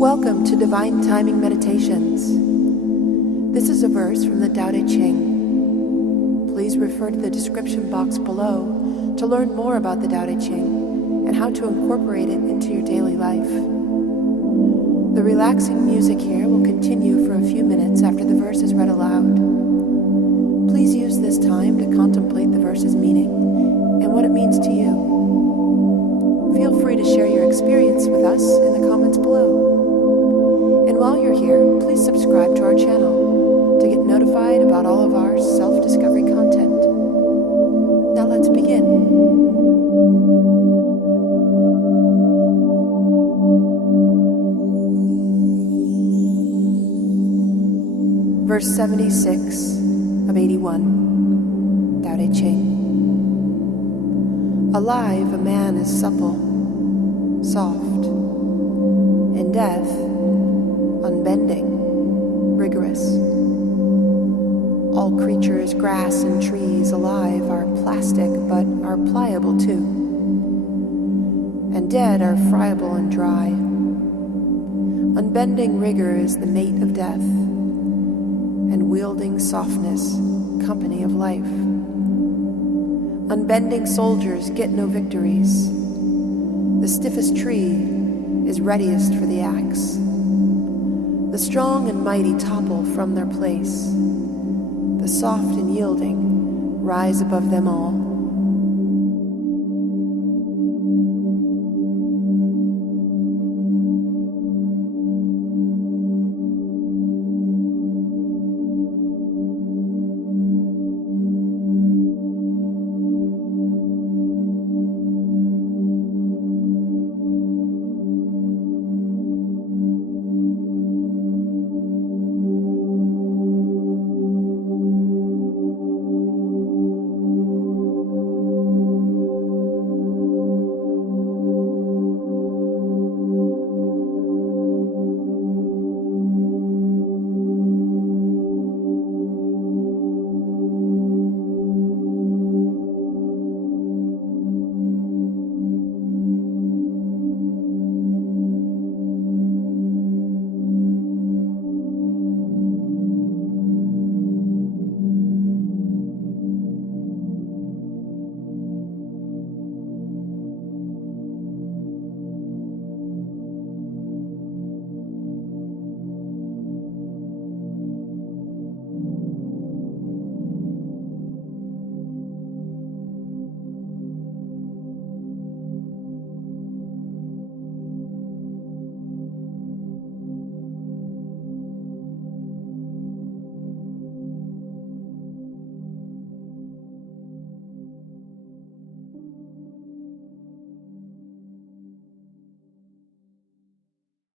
Welcome to Divine Timing Meditations. This is a verse from the Tao Te Ching. Please refer to the description box below to learn more about the Tao Te Ching and how to incorporate it into your daily life. The relaxing music here will continue for a few minutes after the verse is read aloud. Please use this time to contemplate the verse's meaning and what it means to you. Feel free to share your experience with us in the comments below. And while you're here, please subscribe to our channel to get notified about all of our self-discovery content. Now let's begin. Verse 76 of 81, Tao Te Ching. Alive, a man is supple, soft. In death, unbending, rigorous. All creatures, grass and trees alive are plastic but are pliable too. And dead are friable and dry. Unbending rigor is the mate of death, and wielding softness, company of life. Unbending soldiers get no victories. The stiffest tree is readiest for the axe. The strong and mighty topple from their place. The soft and yielding rise above them all.